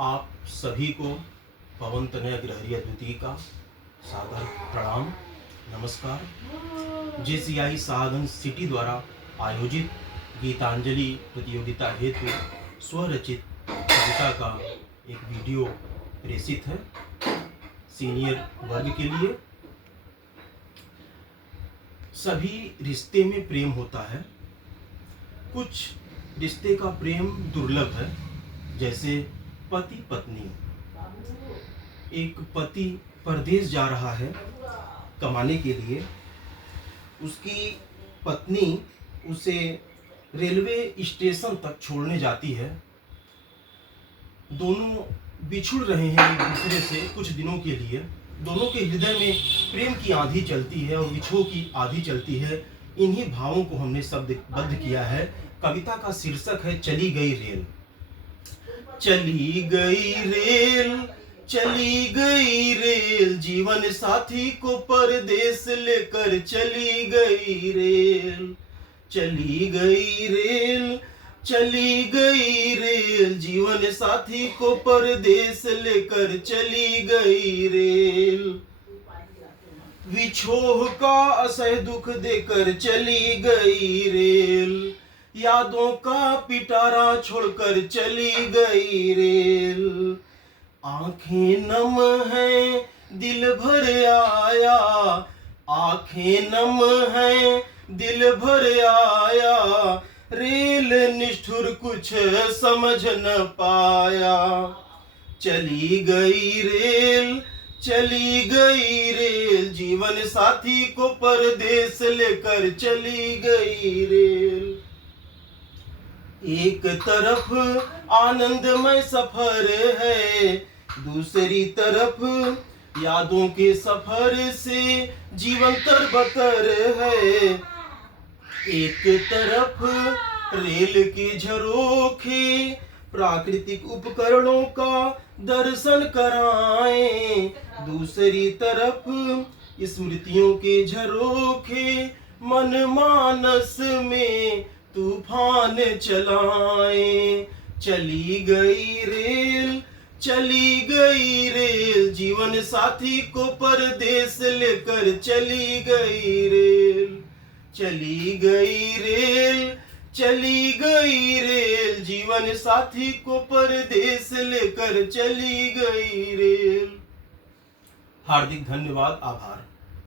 आप सभी को पवन तनय ग्रहरिया द्वितीय का सादर प्रणाम, नमस्कार। JCI साहगंज सिटी द्वारा आयोजित गीतांजलि प्रतियोगिता हेतु स्वरचित कविता का एक वीडियो प्रेषित है सीनियर वर्ग के लिए। सभी रिश्ते में प्रेम होता है, कुछ रिश्ते का प्रेम दुर्लभ है, जैसे पति पत्नी। एक पति परदेश जा रहा है कमाने के लिए, उसकी पत्नी उसे रेलवे स्टेशन तक छोड़ने जाती है। दोनों बिछुड़ रहे हैं एक दूसरे से कुछ दिनों के लिए। दोनों के हृदय में प्रेम की आंधी चलती है और विछोह की आंधी चलती है। इन्हीं भावों को हमने शब्दबद्ध किया है। कविता का शीर्षक है चली गई रेल। चली गई रेल, चली गई रेल, जीवन साथी को परदेश लेकर चली गई रेल। चली गई रेल, चली गई रेल, जीवन साथी को परदेश लेकर चली गई रेल। विछोह का असह दुख देकर चली गई रेल, यादों का पिटारा छोड़कर चली गई रेल। आंखें नम हैं, दिल भर आया, आंखें नम हैं, दिल भर आया, रेल निष्ठुर कुछ समझ न पाया। चली गई रेल, चली गई रेल, जीवन साथी को परदेश लेकर चली गई रेल। एक तरफ आनंदमय सफर है, दूसरी तरफ यादों के सफर से जीवन तरबतर है। एक तरफ रेल के झरोखे प्राकृतिक उपकरणों का दर्शन कराएं, दूसरी तरफ स्मृतियों के झरोखे मन मानस में तूफान चलाएं। चली गई रेल, चली गई रेल, जीवन साथी को परदेश लेकर चली गई रेल। चली गई रेल, चली गई रेल, जीवन साथी को परदेश लेकर चली गई रेल। हार्दिक धन्यवाद, आभार।